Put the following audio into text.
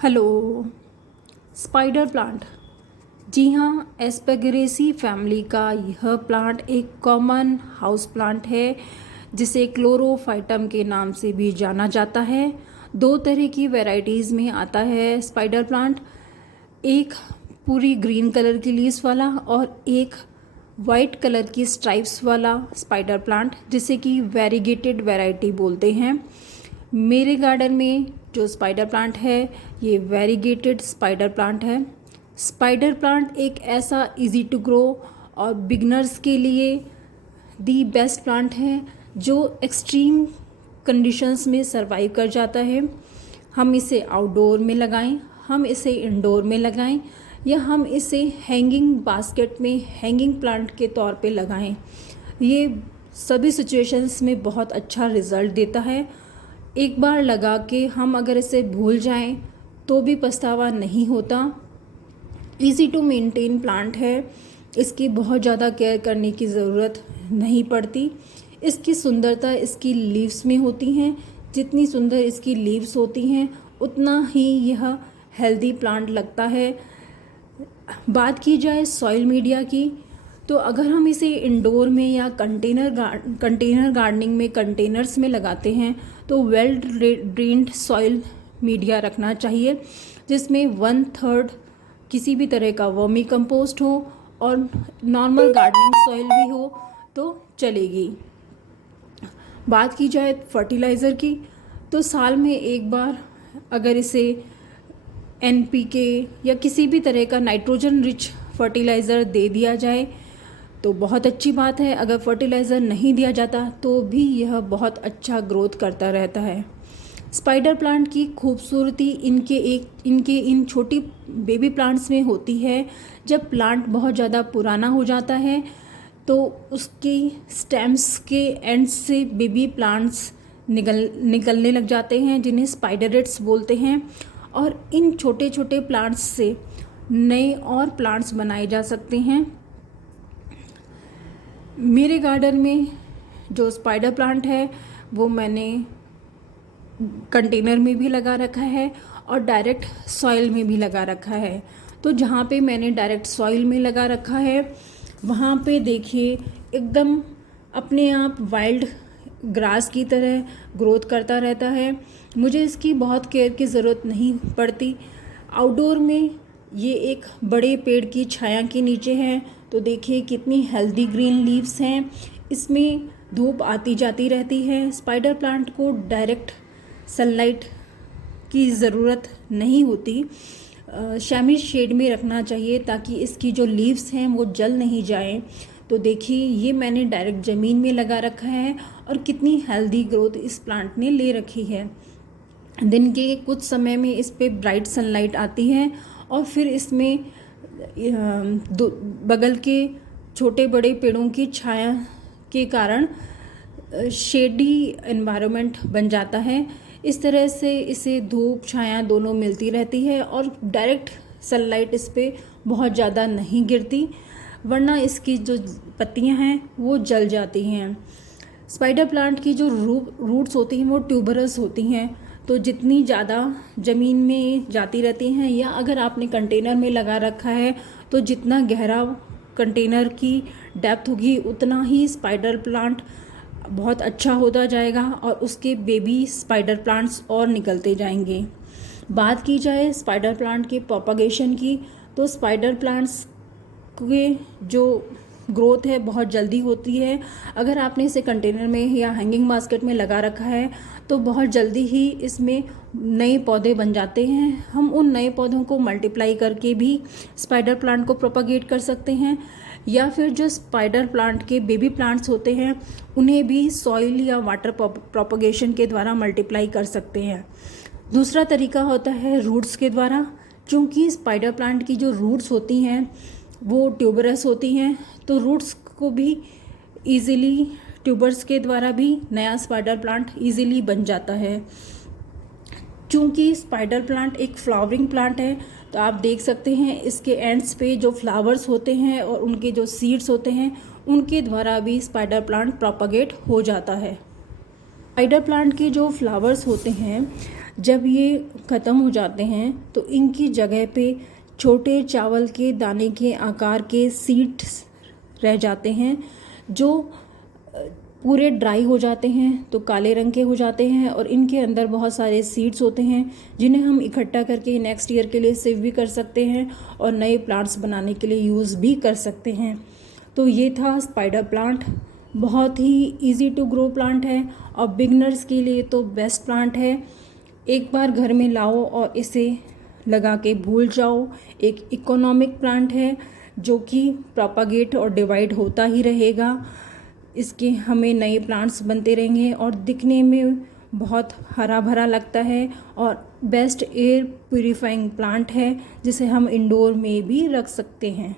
Hello. Spider plant. जी हाँ, एस्पेगरेसी family का यह प्लांट एक कॉमन हाउस प्लांट है जिसे क्लोरोफाइटम के नाम से भी जाना जाता है। दो तरह की वैरायटीज़ में आता है स्पाइडर प्लांट, एक पूरी ग्रीन कलर की लीव्स वाला और एक वाइट कलर की स्ट्राइप्स वाला स्पाइडर प्लांट, जिसे कि वेरीगेटेड वैरायटी बोलते हैं। मेरे गार्डन में जो स्पाइडर प्लांट है ये वेरीगेटेड स्पाइडर प्लांट है। स्पाइडर प्लांट एक ऐसा इजी टू ग्रो और बिगनर्स के लिए दी बेस्ट प्लांट है जो एक्सट्रीम कंडीशंस में सरवाइव कर जाता है। हम इसे आउटडोर में लगाएं, हम इसे इंडोर में लगाएं या हम इसे हैंगिंग बास्केट में हैंगिंग प्लांट के तौर पे लगाएं, ये सभी सिचुएशंस में बहुत अच्छा रिज़ल्ट देता है। एक बार लगा के हम अगर इसे भूल जाएं तो भी पछतावा नहीं होता। इजी टू मेंटेन प्लांट है, इसकी बहुत ज़्यादा केयर करने की ज़रूरत नहीं पड़ती। इसकी सुंदरता इसकी लीव्स में होती हैं। जितनी सुंदर इसकी लीव्स होती हैं उतना ही यह हेल्दी प्लांट लगता है। बात की जाए सॉइल मीडिया की, तो अगर हम इसे इंडोर में या कंटेनर गार्डनिंग में कंटेनर्स में लगाते हैं तो वेल ड्रेन्ड सॉइल मीडिया रखना चाहिए, जिसमें 1/3 किसी भी तरह का वर्मी कंपोस्ट हो और नॉर्मल गार्डनिंग सॉइल भी हो तो चलेगी। बात की जाए फर्टिलाइज़र की, तो साल में एक बार अगर इसे NPK या किसी भी तरह का नाइट्रोजन रिच फर्टिलाइज़र दे दिया जाए तो बहुत अच्छी बात है। अगर फर्टिलाइज़र नहीं दिया जाता तो भी यह बहुत अच्छा ग्रोथ करता रहता है। स्पाइडर प्लांट की खूबसूरती इनके इन छोटी बेबी प्लांट्स में होती है। जब प्लांट बहुत ज़्यादा पुराना हो जाता है तो उसकी स्टेम्स के एंड्स से बेबी प्लांट्स निकलने लग जाते हैं, जिन्हें स्पाइडरेट्स बोलते हैं, और इन छोटे छोटे प्लांट्स से नए और प्लांट्स बनाए जा सकते हैं। मेरे गार्डन में जो स्पाइडर प्लांट है वो मैंने कंटेनर में भी लगा रखा है और डायरेक्ट सॉइल में भी लगा रखा है। तो जहाँ पे मैंने डायरेक्ट सॉइल में लगा रखा है वहाँ पे देखिए एकदम अपने आप वाइल्ड ग्रास की तरह ग्रोथ करता रहता है। मुझे इसकी बहुत केयर की ज़रूरत नहीं पड़ती। आउटडोर में ये एक बड़े पेड़ की छाया के नीचे है, तो देखिए कितनी हेल्दी ग्रीन लीव्स हैं। इसमें धूप आती जाती रहती है। स्पाइडर प्लांट को डायरेक्ट सनलाइट की ज़रूरत नहीं होती। सेमी शेड में रखना चाहिए ताकि इसकी जो लीव्स हैं वो जल नहीं जाएं। तो देखिए ये मैंने डायरेक्ट ज़मीन में लगा रखा है और कितनी हेल्दी ग्रोथ इस प्लांट ने ले रखी है। दिन के कुछ समय में इस पे ब्राइट सनलाइट आती है और फिर इसमें बगल के छोटे बड़े पेड़ों की छाया के कारण शेडी एनवायरनमेंट बन जाता है। इस तरह से इसे धूप छाया दोनों मिलती रहती है और डायरेक्ट सनलाइट इस पे बहुत ज़्यादा नहीं गिरती, वरना इसकी जो पत्तियां हैं वो जल जाती हैं। स्पाइडर प्लांट की जो रूट्स होती हैं वो ट्यूबरस होती हैं, तो जितनी ज़्यादा ज़मीन में जाती रहती हैं या अगर आपने कंटेनर में लगा रखा है तो जितना गहरा कंटेनर की डेप्थ होगी उतना ही स्पाइडर प्लांट बहुत अच्छा होता जाएगा और उसके बेबी स्पाइडर प्लांट्स और निकलते जाएंगे। बात की जाए स्पाइडर प्लांट के प्रोपगेशन की, तो स्पाइडर प्लांट्स के जो ग्रोथ है बहुत जल्दी होती है। अगर आपने इसे कंटेनर में या हैंगिंग बास्केट में लगा रखा है तो बहुत जल्दी ही इसमें नए पौधे बन जाते हैं। हम उन नए पौधों को मल्टीप्लाई करके भी स्पाइडर प्लांट को प्रोपगेट कर सकते हैं, या फिर जो स्पाइडर प्लांट के बेबी प्लांट्स होते हैं उन्हें भी सॉइल या वाटर प्रोपगेशन के द्वारा मल्टीप्लाई कर सकते हैं। दूसरा तरीका होता है रूट्स के द्वारा। क्योंकि स्पाइडर प्लांट की जो रूट्स होती हैं वो ट्यूबरस होती हैं, तो रूट्स को भी इजीली ट्यूबर्स के द्वारा भी नया स्पाइडर प्लांट इजीली बन जाता है। चूँकि स्पाइडर प्लांट एक फ्लावरिंग प्लांट है तो आप देख सकते हैं इसके एंड्स पे जो फ्लावर्स होते हैं और उनके जो सीड्स होते हैं उनके द्वारा भी स्पाइडर प्लांट प्रोपगेट हो जाता है। स्पाइडर प्लांट के जो फ्लावर्स होते हैं, जब ये ख़त्म हो जाते हैं तो इनकी जगह पे छोटे चावल के दाने के आकार के सीड्स रह जाते हैं, जो पूरे ड्राई हो जाते हैं तो काले रंग के हो जाते हैं, और इनके अंदर बहुत सारे सीड्स होते हैं जिन्हें हम इकट्ठा करके नेक्स्ट ईयर के लिए सेव भी कर सकते हैं और नए प्लांट्स बनाने के लिए यूज़ भी कर सकते हैं। तो ये था स्पाइडर प्लांट। बहुत ही इजी टू ग्रो प्लांट है और बिगनर्स के लिए तो बेस्ट प्लांट है। एक बार घर में लाओ और इसे लगा के भूल जाओ। एक इकोनॉमिक प्लांट है जो कि प्रोपागेट और डिवाइड होता ही रहेगा। इसके हमें नए प्लांट्स बनते रहेंगे और दिखने में बहुत हरा भरा लगता है, और बेस्ट एयर प्यूरिफाइंग प्लांट है जिसे हम इंडोर में भी रख सकते हैं।